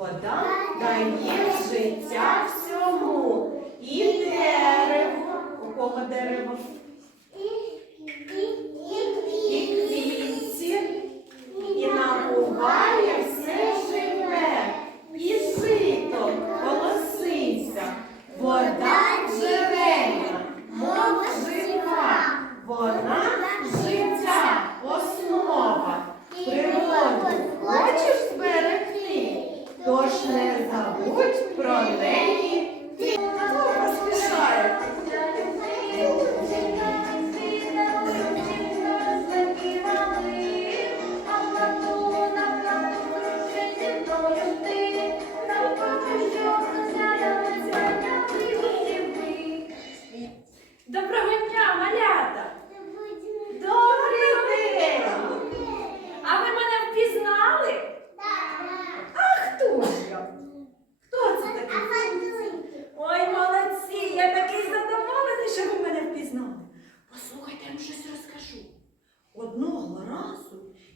Вода дає життя всьому. І дереву. У кого дерево?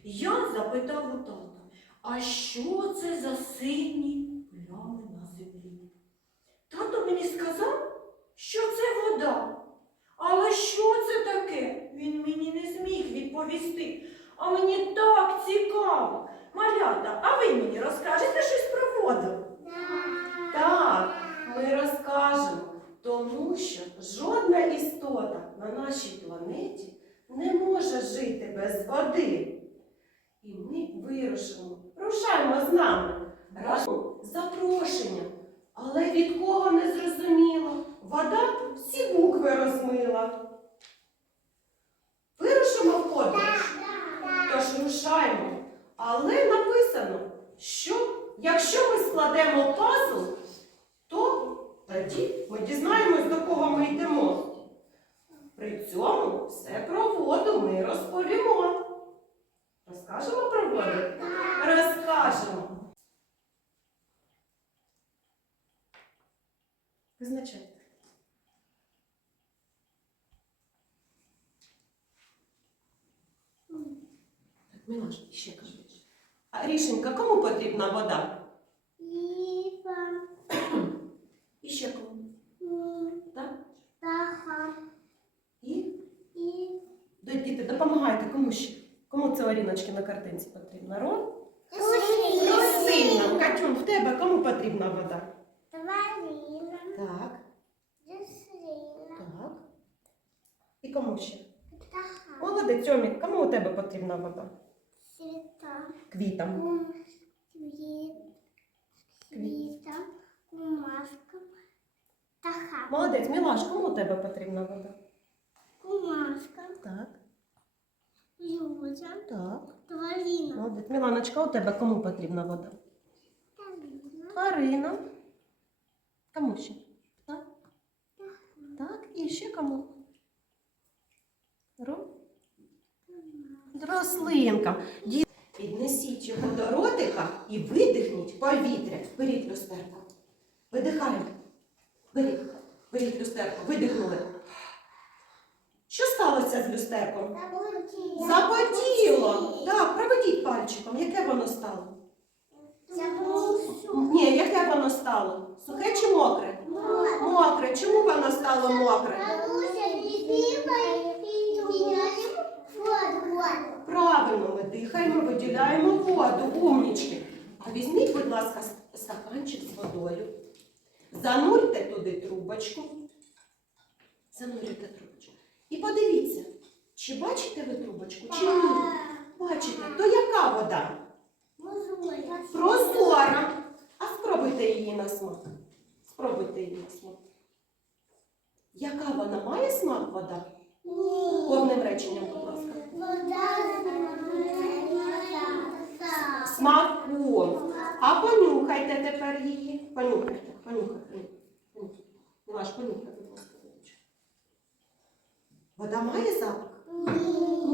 Я запитав у тата, а що це за сині плями на землі? Тато мені сказав, що це вода. Але що це таке? Він мені не зміг відповісти. А мені так цікаво. Малята, а ви мені розкажете щось про воду? Так, ми розкажемо, тому що жодна істота на нашій планеті не може жити без води. І ми вирушимо, рушаємо з нами. Разом запрошення. Але від кого не зрозуміло, вода всі букви розмила. Вирушимо в подорож. Тож рушаємо. Але написано, що якщо ми складемо пазл, то тоді ми дізнаємось, до кого ми йдемо. При цьому все про воду ми розповімо. Розкажемо про воду? Розкажемо. Визначайте. Так, Мілаш, ще кажи. А Рішенька, кому потрібна вода? Оріночки на картинці потрібна? Рон? Росинам. Катюн, в тебе кому потрібна вода? Так, так. І кому ще? Молодець, Тьомік, кому у тебе потрібна вода? Квітам. Молодець, Мілаш, кому у тебе потрібна вода? Так, так. Молодець. Міланочка, у тебе кому потрібна вода? Тварина. Кому ще? Так? Так, і ще кому? Ру? Рослинка. Піднесіть його до ротика і видихніть повітря. Беріть люстерко. Видихаємо. Беріть. Беріть люстерко. Видихнули. Що сталося з люстерком? Запотіло. Так, проведіть пальчиком. Яке воно стало? Ні, яке воно стало? Сухе чи мокре? Мокре. Чому воно стало мокре? Правильно, ми дихаємо, виділяємо воду, умнічки. А візьміть, будь ласка, стаканчик з водою. Занурте туди трубочку. Занурюйте трубочку. І подивіться, чи бачите ви трубочку, чи ні? Бачите, то яка вода? Прозора. А спробуйте її на смак. Спробуйте її на смак. Яка вона має смак вода? Повним реченням, будь ласка. Вода Смаком. А понюхайте тепер її. Понюхайте, понюхайте. понюхайте. Милаш, понюхай, будь ласка. водичку. Вода має запах?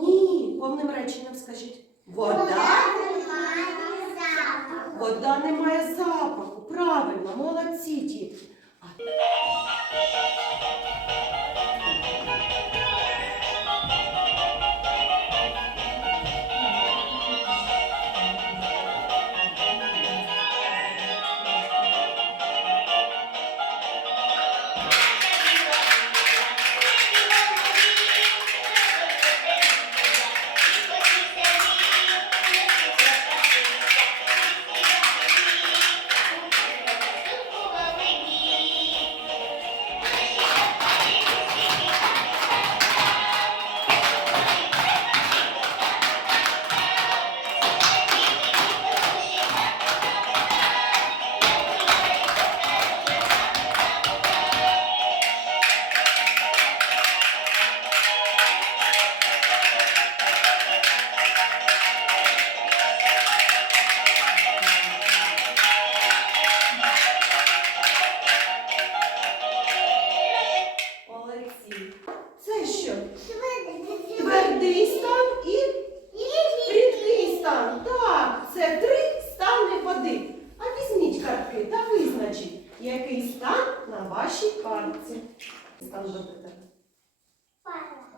Ні. Повним реченням скажіть. Вода. Вода не має запаху. Правильно, молодці діти. Картки та визначіть, який стан на вашій картці. Стан в?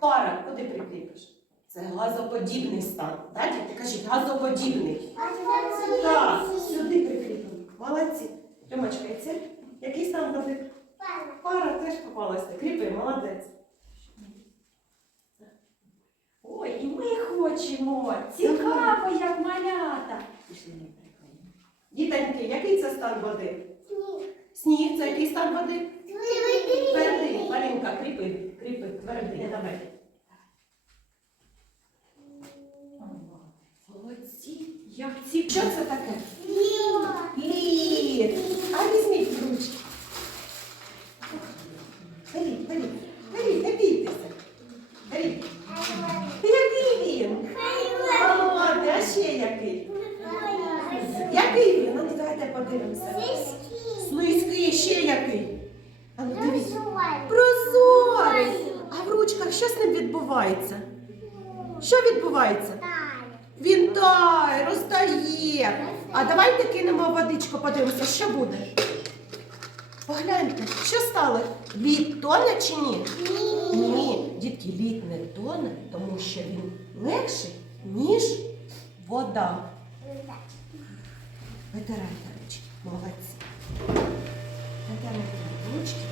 Пара, куди прикріпиш? Це газоподібний стан. Да, діти? Кажіть, газоподібний. Так, сюди прикріпимо. Молодці. Тьомочка, і це? Який стан води? Пара теж попалася. Кріпи, молодець. Ой, і ми хочемо. Цікаво, як малята. Який це стан води? Сніг це який стан води? Твердий. Маринка, кріпи, кріпи, твердий. Давай. Молодці, як ці. Що це таке? Лід. А візьміть в ручки. Беріть, беріть, беріть, не бійтеся. Беріть. Який він? Молодець, а ще який? Який він? Ну, давайте подивимося. Слизький, ще який? А ну дивіться. Прозорий. А в ручках що з ним відбувається? Що відбувається? Він тає, розтає. А давайте кинемо водичку, подивимося, що буде. Погляньте, що стало? Лід тоне чи ні? Ні, дітки, лід не тоне, тому що він легший, ніж вода. Витирайте ручки. Молодці. Натягнути ручки.